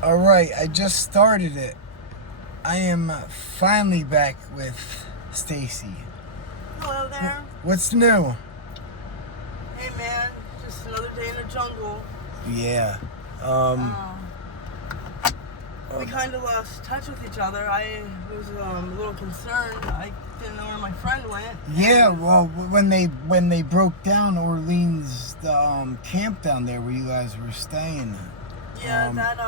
Alright, I just started it. I am finally back with Stacy. Hello there. What's new? Hey man, just another day in the jungle. Yeah. We kind of lost touch with each other. I was a little concerned. I didn't know where my friend went. Yeah, well, when they broke down Orleans, the camp down there where you guys were staying. Yeah, that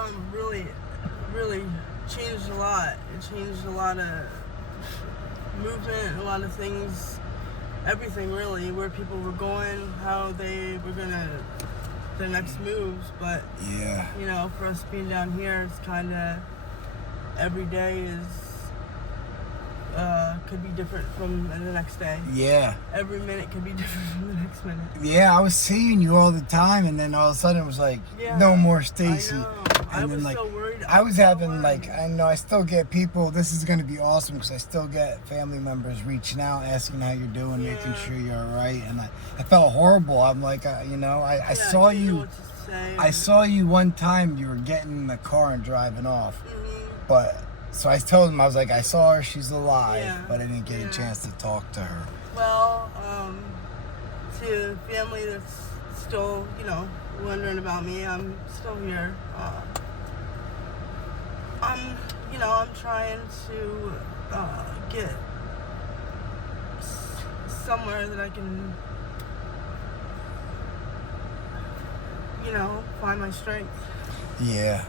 really changed a lot. It changed a lot of movement, a lot of things, everything really, where people were going, how they were gonna, their next moves. But yeah, you know, for us being down here, it's kind of every day is could be different from the next day. Yeah. Every minute could be different from the next minute. Yeah, I was seeing you all the time, and then all of a sudden it was like, no more Stacy. I know. And I was then, so worried. I was having I know I still get people. This is going to be awesome because I still get family members reaching out, asking how you're doing, making sure you're all right. And I felt horrible. I'm like, I saw you. I saw you one time. You were getting in the car and driving off, but. So I told him, I was like, I saw her, she's alive, but I didn't get a chance to talk to her. Well, to family that's still, wondering about me, I'm still here. I'm trying to get somewhere that I can, find my strength. Yeah.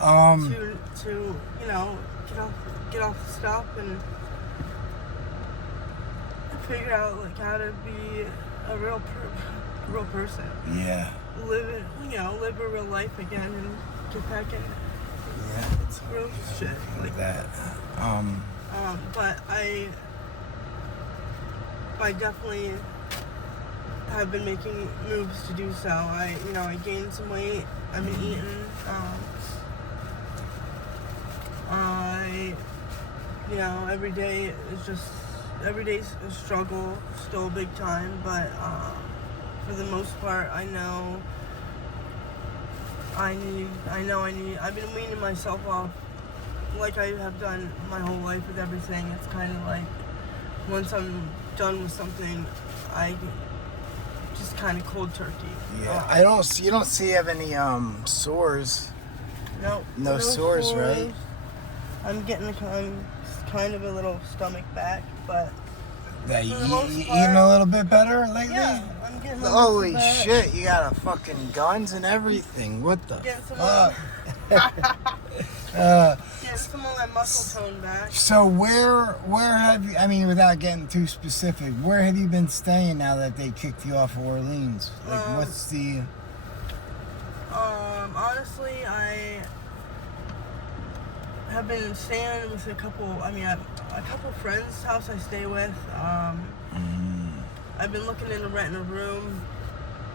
To get off the stuff and figure out how to be a real person. Yeah. Live a real life again and get back in. Yeah, it's real shit like that. But I definitely have been making moves to do so. I gained some weight. I've been eating. Every day's a struggle, still big time, but for the most part, I've been weaning myself off like I have done my whole life with everything. It's kind of like, once I'm done with something, I just kind of cold turkey. Yeah, you don't see you have any sores? No. No sores, right? I'm kind of a little stomach back, but you eating a little bit better lately? Yeah, I'm getting holy shit, you got a fucking guns and everything. What the fuck? Getting some of my muscle tone back. So where have you, without getting too specific, where have you been staying now that they kicked you off of Orleans? What's the... honestly, I have been staying with a couple friends' house I stay with. I've been looking into renting a room,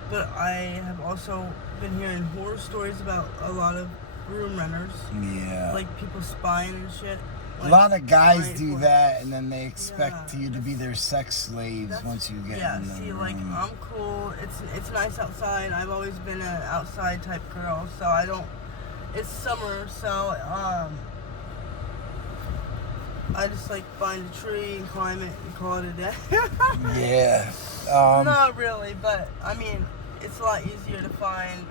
but I have also been hearing horror stories about a lot of room renters. Yeah. Like people spying and shit. A lot of guys do that, and then they expect you to be their sex slaves once you get in the room. I'm cool. It's nice outside. I've always been an outside type girl, so I don't... It's summer, so I just find a tree and climb it and call it a day. Yeah. Not really, but it's a lot easier to find,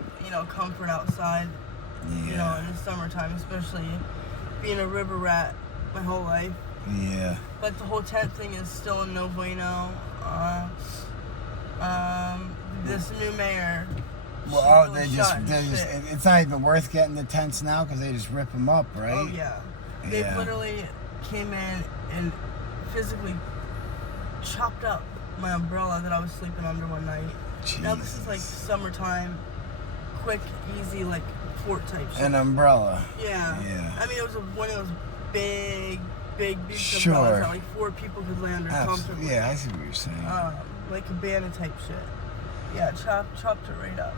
comfort outside, in the summertime, especially being a river rat my whole life. Yeah. But the whole tent thing is still a no bueno. This new mayor. Well, they just it's not even worth getting the tents now because they just rip them up, right? Oh, yeah. They literally came in and physically chopped up my umbrella that I was sleeping under one night. Jesus. Now this is summertime, quick, easy, fort type shit. An umbrella. Yeah. Yeah. It was one of those big sure. umbrellas that 4 people could lay under comfortably. Yeah, I see what you're saying. Like cabana type shit. Yeah, chopped it right up.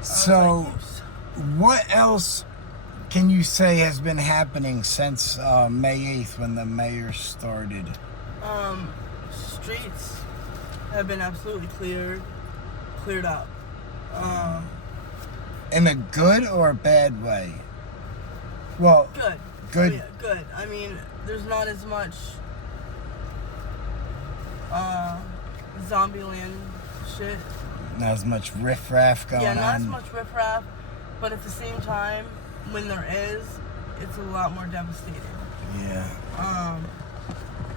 So, what else can you say has been happening since May 8th when the mayor started? Streets have been absolutely cleared up. In a good or a bad way? Well, good. good. Yeah, good. I mean, there's not as much Zombieland shit. Not as much riffraff going on. Yeah, not as much riffraff, but at the same time, when there is, it's a lot more devastating. Yeah.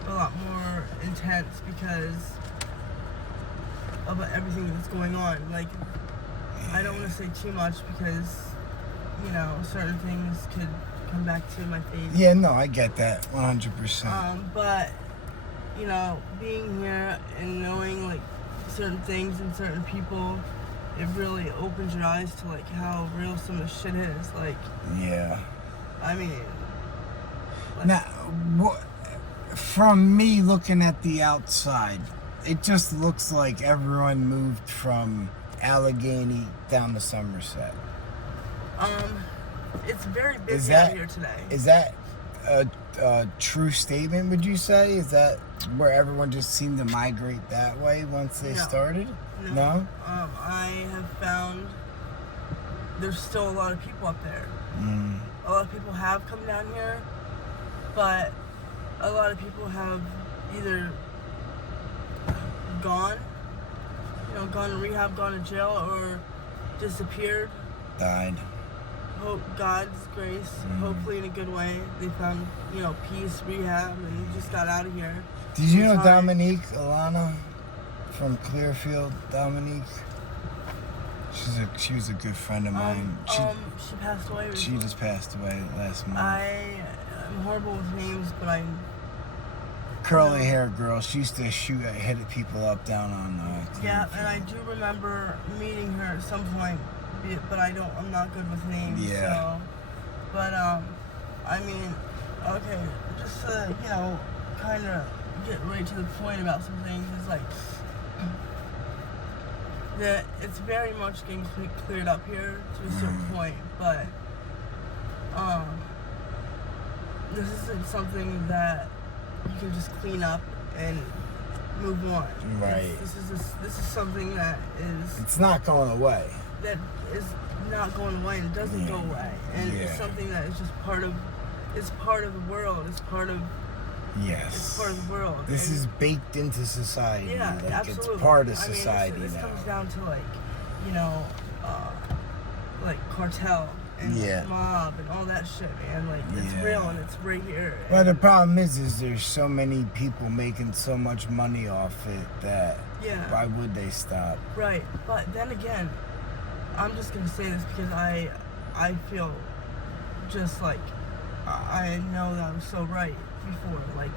A lot more intense because of everything that's going on. Like, I don't want to say too much because, you know, certain things could come back to my face. Yeah, no, I get that 100%. But, you know, being here and knowing, like, certain things and certain people, it really opens your eyes to, like, how real some of the shit is. Like, yeah. I mean, like, now, from me looking at the outside, it just looks like everyone moved from Allegheny down to Somerset. it's very busy out here today. Is that a true statement, would you say? Is that where everyone just seemed to migrate that way once they started? No? I have found there's still a lot of people up there. A lot of people have come down here, but a lot of people have either gone to rehab, gone to jail, or disappeared. Died. Hope God's grace, hopefully in a good way, they found, peace, rehab, and just got out of here. Did you know Dominique Alana from Clearfield? Dominique? She was a good friend of mine. She passed away recently. She just passed away last month. I'm horrible with names, but curly hair girl. She used to hit people up down on. Yeah, and I do remember meeting her at some point, but I'm not good with names. Yeah. So, but I mean, okay, just kind of get right to the point about some things. It's like that it's very much getting cleared up here to a certain point, but this isn't something that you can just clean up and move on. Right. This is something that is. It's not going away. That is not going away and doesn't go away, and it's something that is just part of. It's part of the world. It's part of. Yes. It's part of the world. This is baked into society. Yeah, like absolutely. It's part of society. This now. comes down to like cartel and like mob and all that shit, man. Like it's real and it's right here. Well, the problem is there's so many people making so much money off it that why would they stop? Right, but then again, I'm just gonna say this because I feel just like I know that I was so right before. Like,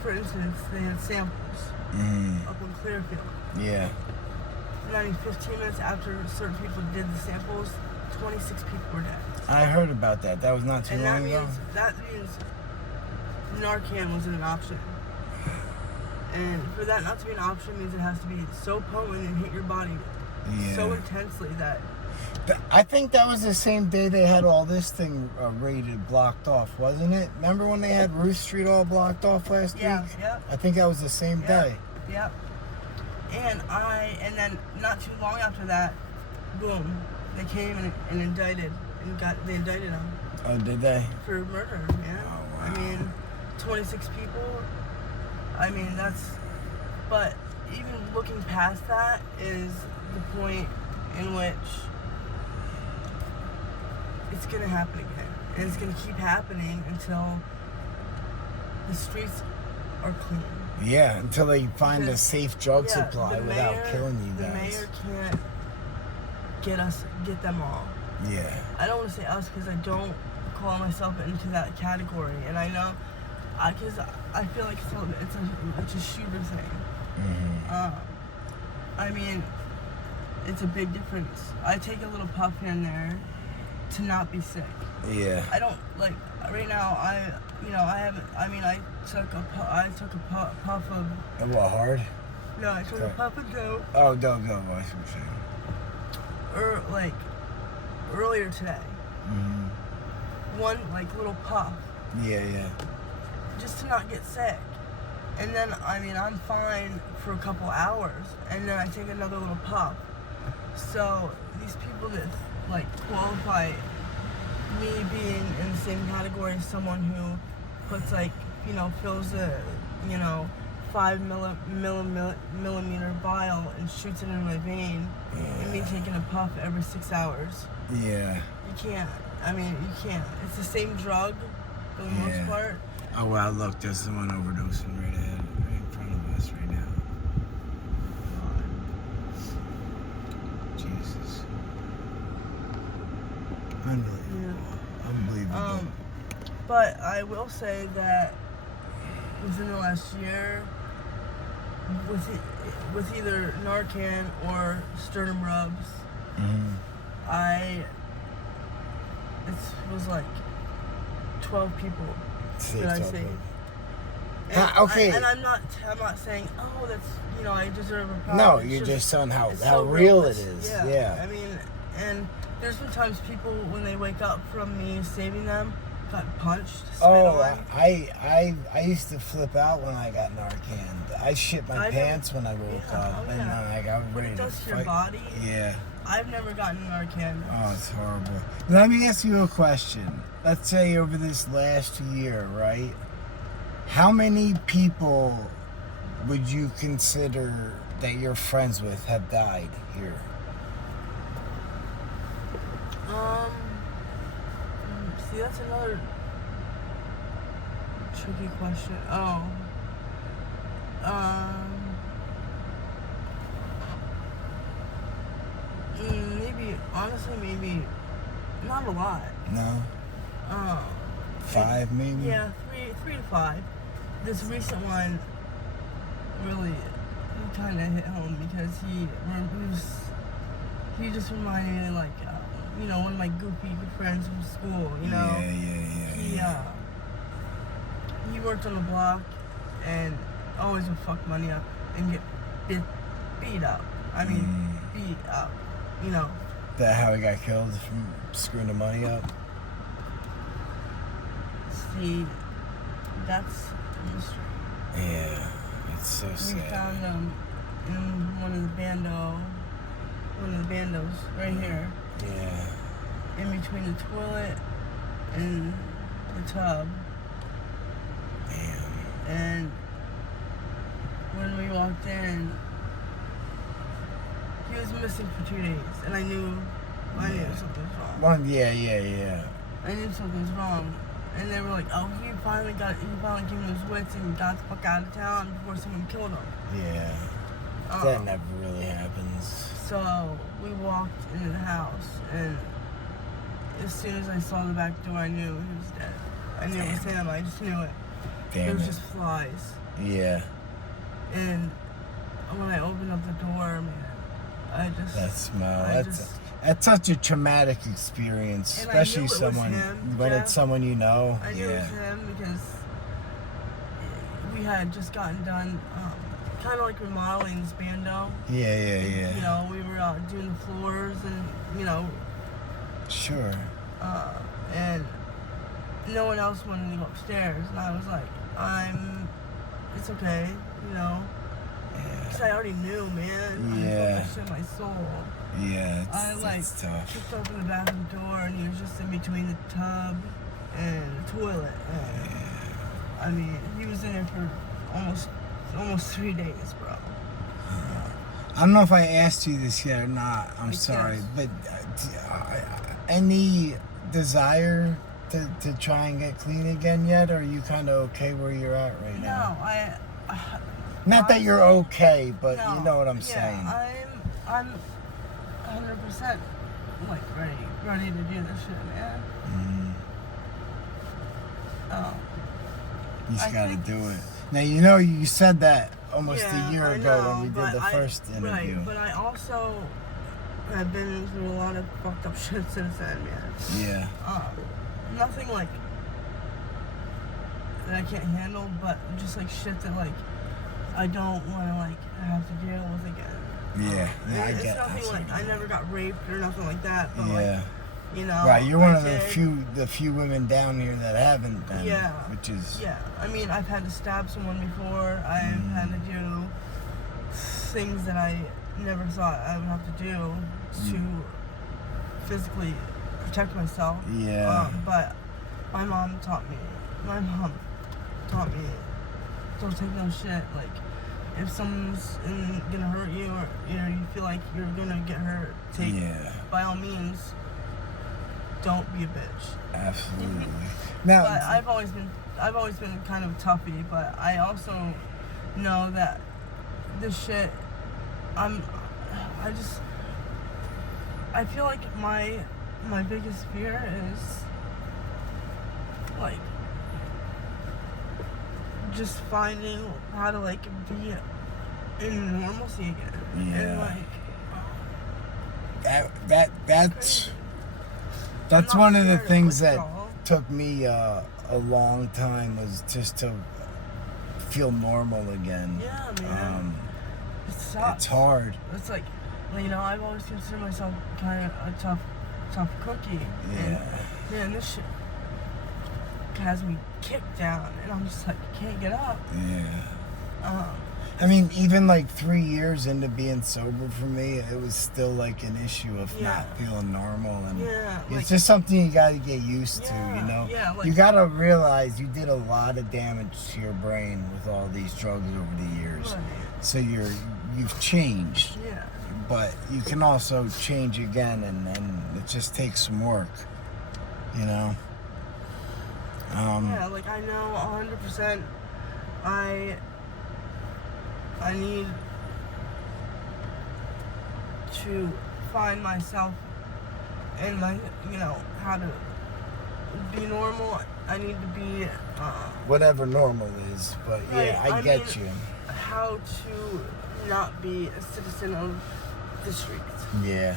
for instance, they had samples up in Clearfield. Yeah. And I mean, 15 minutes after certain people did the samples, 26 people were dead. I heard about that. That was not too long ago. That means Narcan wasn't an option. And for that not to be an option means it has to be so potent and hit your body so intensely that... I think that was the same day they had all this thing blocked off, wasn't it? Remember when they had Ruth Street all blocked off last week? Yeah. I think that was the same day. Yep. And then not too long after that, boom, they came and indicted, they indicted him. Oh, did they? For murder, yeah. Oh, wow. I mean, 26 people, but even looking past that is the point in which it's gonna happen again. And it's gonna keep happening until the streets are clean. Yeah, until they find a safe drug supply without killing you guys. The mayor can't get them all. Yeah. I don't want to say us because I don't call myself into that category, and I know, because I feel like it's a shooter thing. I mean, it's a big difference. I take a little puff here and there to not be sick. Yeah. I don't like right now. I took a puff of. What, hard? No, I took a puff of dope. Oh, don't go. I see what you're saying. Earlier today. One little puff. Yeah. Just to not get sick. And then I'm fine for a couple hours, and then I take another little puff. So these people that qualify me being in the same category as someone who puts like, fills a, 5 millimeter vial and shoots it in my vein, and me taking a puff every 6 hours. Yeah. You can't. You can't. It's the same drug for the most part. Oh, wow, look, there's someone overdosing right ahead, right in front of us right now. Jesus. Unbelievable. Yeah. Unbelievable. But I will say that within the last year, with either Narcan or sternum rubs, it was like 12 people that I saved. Okay. I'm not saying, oh, that's, I deserve a prize. No, you're just saying how real it is. Yeah. And there's been times people, when they wake up from me saving them, got punched. I used to flip out when I got Narcan. I shit my pants when I woke up, and I got ready to fight. What it does to your body. Yeah. I've never gotten Narcan. Oh, it's horrible. Let me ask you a question. Let's say over this last year, right? How many people would you consider that you're friends with have died here? See, that's another tricky question. Maybe not a lot. No. 5 maybe. Yeah, 3 to 5. This recent one really kind of hit home because he just reminded me like one of my goofy friends from school. He worked on the block and always would fuck money up and get beat up. Beat up. That how he got killed from screwing the money up? See, that's a mystery. Yeah, it's so sad. We found him in one of the bandos right here. Yeah. In between the toilet and the tub. Damn. And when we walked in, he was missing for 2 days, and I knew something's wrong. Yeah. I knew something's wrong, and they were like, "Oh, he finally came to his wits and got the fuck out of town before someone killed him." Yeah, that never really happens. So we walked into the house, and as soon as I saw the back door, I knew he was dead. I knew it was him. I just knew it. There was just flies. Yeah. And when I opened up the door, man. That smell. That's such a traumatic experience, especially it's someone you know. I knew it was him because we had just gotten done, kind of like remodeling this bando. Yeah. We were doing the floors and Sure. And no one else wanted to go upstairs, and I was like, it's okay, Because I already knew, man. I felt that shit in my soul. Yeah, it's tough. Kicked open the bathroom door, and he was just in between the tub and the toilet. And, he was in there for almost 3 days, bro. I don't know if I asked you this yet or not. I'm sorry, but any desire to try and get clean again yet, or are you kind of okay where you're at right now? No, not that you're okay, but you know what I'm saying. I'm 100% like ready to do this shit, man. You just gotta do it. Now you said that almost a year ago when we did the first interview. Right, but I also have been through a lot of fucked up shit since then, man. Yeah. Nothing like that I can't handle, but just like shit that like I don't want to like have to deal with again. It's nothing like I never got raped or nothing like that, but right, you're one of the few women down here that haven't been. Which is I've had to stab someone before. I've had to do things that I never thought I would have to do to physically protect myself. Yeah. But my mom taught me, don't take no shit. Like, if someone's gonna hurt you, or you feel like you're gonna get hurt, by all means, don't be a bitch. Absolutely. Now, but I've always been kind of toughy, but I also know that this shit, I feel like my biggest fear is like just finding how to like be in normalcy again. Yeah. And like that's one of the things that took me a long time, was just to feel normal again. Yeah, man. It sucks. It's hard. It's like, I've always considered myself kind of a tough cookie. Yeah. And, man, this shit has me kicked down, and I'm just like, can't get up. Yeah. I mean, even like 3 years into being sober for me, it was still like an issue of not feeling normal, and it's just something you got to get used to, Yeah, you got to realize you did a lot of damage to your brain with all these drugs over the years. Right. So you've changed. Yeah. But you can also change again, and it just takes some work, Yeah, like I know 100% I need to find myself and how to be normal. I need to be whatever normal is, but yeah, I get you. How to not be a citizen of the streets. Yeah,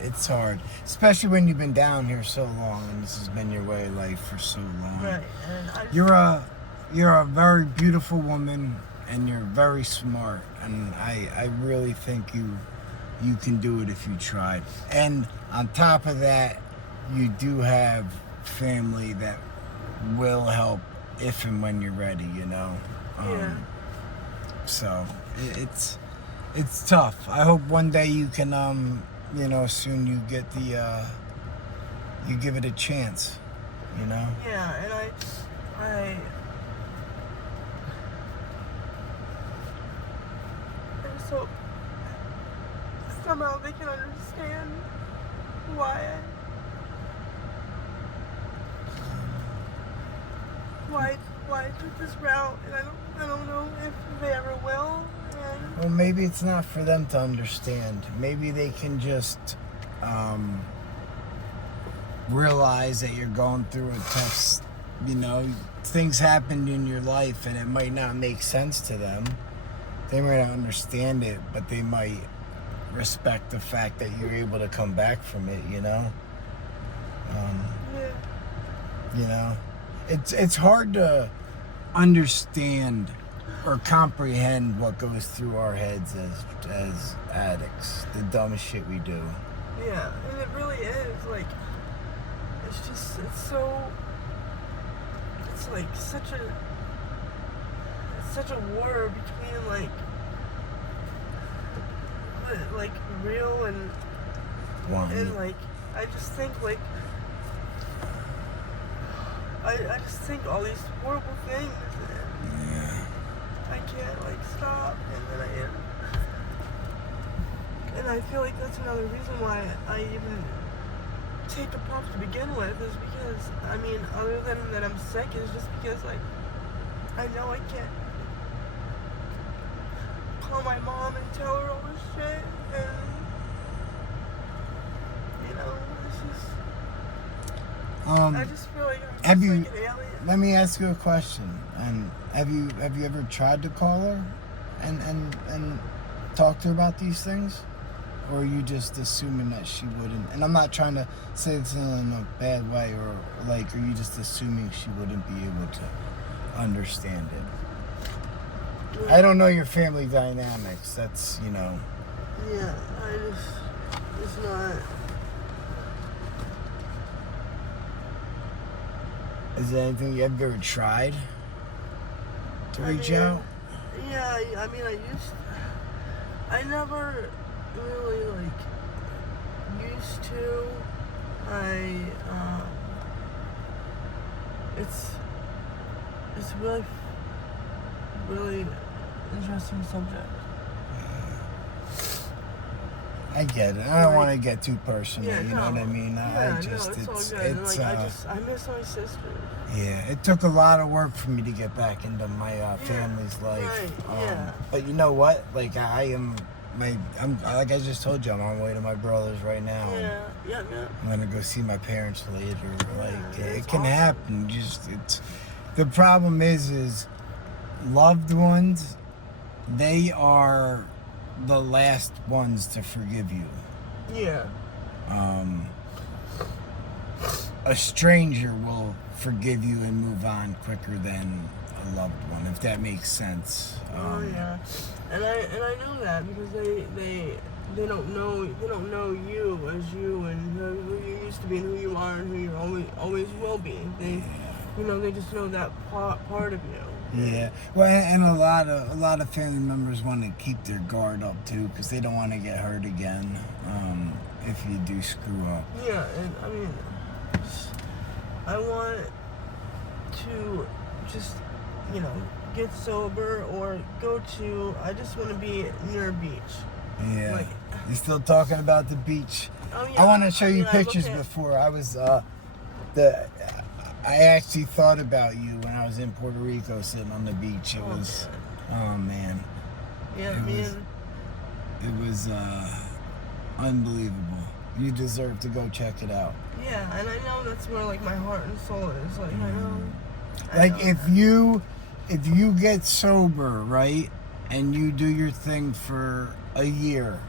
it's hard, especially when you've been down here so long, and this has been your way of life for so long. Right, and you're a very beautiful woman, and you're very smart, and I really think you can do it if you tried. And on top of that, you do have family that will help if and when you're ready, So it's tough. I hope one day you can soon you get you give it a chance, Yeah, and I just hope somehow they can understand why I took this route, and I don't know if they ever will. Well, maybe it's not for them to understand. Maybe they can just realize that you're going through a tough, things happened in your life, and it might not make sense to them. They might not understand it, but they might respect the fact that you're able to come back from it, It's hard to understand or comprehend what goes through our heads as addicts, the dumb shit we do. Yeah, and it really is, like, it's like such a war between like real and like, I just think like I just think all these horrible things, and I can't like stop, and I feel like that's another reason why I even take a puff to begin with, is because, other than that I'm sick, is just because like I know I can't call my mom and tell her all this shit, and it's just I just feel like I'm like an alien. Let me ask you a question. And have you ever tried to call her and talk to her about these things? Or are you just assuming that she wouldn't? And I'm not trying to say this in a bad way, or like, are you just assuming she wouldn't be able to understand it? I don't know your family dynamics. That's, Yeah, it's not. Is there anything you ever tried to reach out? Yeah, I never really used to, It's really, really interesting subject. I get it. I don't want to get too personal. Yeah, you know what I mean? It's all good. I miss my sister. Yeah, it took a lot of work for me to get back into my family's life. Right. But you know what? Like I'm like I just told you, I'm on my way to my brother's right now. Yeah. I'm gonna go see my parents later. Like it can awesome. happen. The problem is loved ones. They are the last ones to forgive you. Yeah. A stranger will forgive you and move on quicker than a loved one, if that makes sense. Yeah, and I know that because they don't know you as you and who you used to be and who you are and who you always will be. They just know that part of you. Yeah, well, and a lot of family members want to keep their guard up too because they don't want to get hurt again if you do screw up. Yeah, and I mean, I want to just get sober or I just want to be near a beach. Yeah. You still talking about the beach? Oh yeah. I want to show you pictures before. I was I actually thought about you when I was in Puerto Rico sitting on the beach. It was, oh man. Yeah, it was unbelievable. You deserve to go check it out. Yeah, and I know that's where like my heart and soul is. Like I know. Like if you get sober, right, and you do your thing for a year,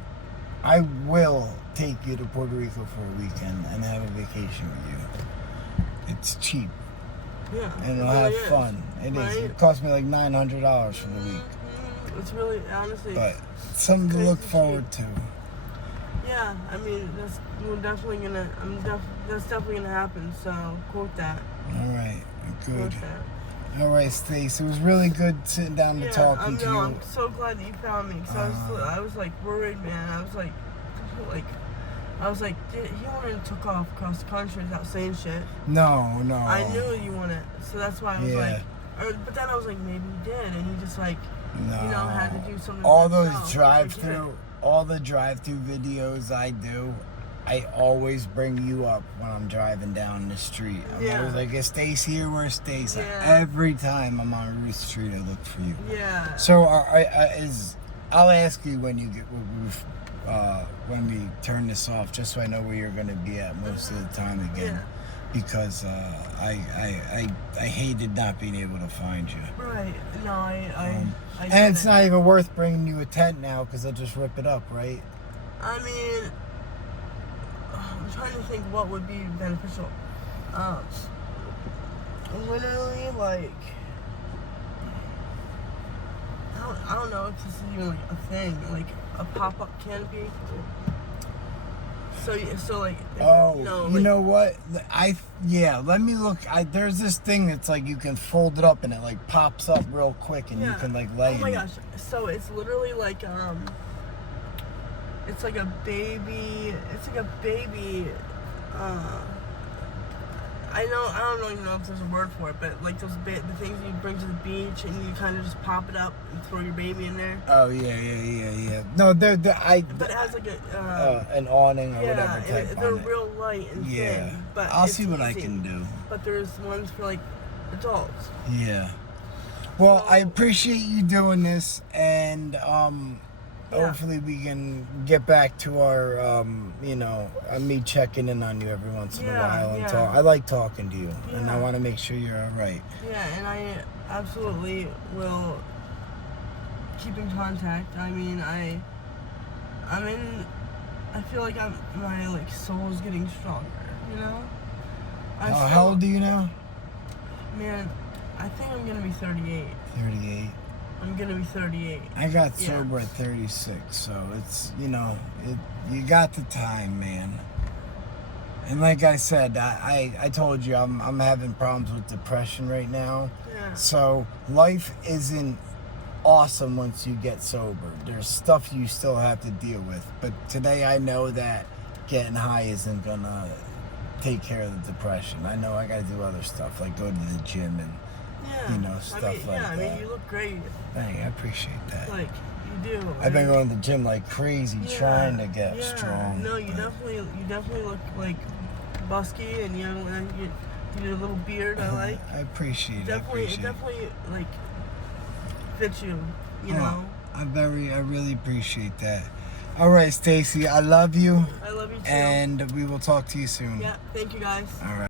I will take you to Puerto Rico for a weekend and have a vacation with you. It's cheap. Yeah. And it'll have fun. It right? is. It cost me like $900 for the week. It's really, honestly. But something to look forward to. Yeah, I mean that's definitely gonna happen. So quote that. All right. Good. Quote that. All right, Stacy. It was really good sitting down to talking to you. I'm so glad that you found me because I was like worried, man. I was like, he wanted to took off across the country without saying shit. No. I knew you wanted, so that's why I was like. But then I was like, maybe he did, and he just like, had to do something. All the drive-through videos I do, I always bring you up when I'm driving down the street. I'm always like, is Stace here? Where's Stace? Every time I'm on Ruth Street, I look for you. Yeah. So I'll ask you when you get when we turn this off, just so I know where you're going to be at most of the time again. Because I hated not being able to find you. Right. No, I and it's not even worth bringing you a tent now because they'll just rip it up, right? I mean, I'm trying to think what would be beneficial. Literally, like, I don't know if this is even like a thing, like a pop-up canopy. So like. You know what? Let me look. There's this thing that's like you can fold it up and it like pops up real quick and you can like lay. Oh my gosh! So it's literally like it's like a baby. It's like a baby. I don't even know if there's a word for it, but like the things you bring to the beach and you kind of just pop it up and throw your baby in there. Oh yeah. No, but it has like an awning or whatever type. They're real light and thin. But I'll see what I can do. But there's ones for like adults. Yeah. Well, I appreciate you doing this, and hopefully we can get back to our, me checking in on you every once in a while and talk. I like talking to you, and I want to make sure you're all right. Yeah, and I absolutely will keep in contact. I mean, I feel like my like soul is getting stronger. How old are you now? Man, I think I'm gonna be 38. 38. I'm gonna be 38. I got sober at 36, so it's you got the time, man. And like I said, I told you I'm having problems with depression right now. Yeah. So life isn't awesome once you get sober. There's stuff you still have to deal with. But today I know that getting high isn't gonna take care of the depression. I know I got to do other stuff, like go to the gym and stuff like that. I mean, you look great. Hey, I appreciate that. Like, you do. I've been going to the gym like crazy, trying to get strong. No, you definitely look like busky, and you did a little beard. I like. I appreciate it. It definitely like fits you. You know. I really appreciate that. All right, Stacy, I love you. I love you too. And we will talk to you soon. Yeah, thank you guys. All right.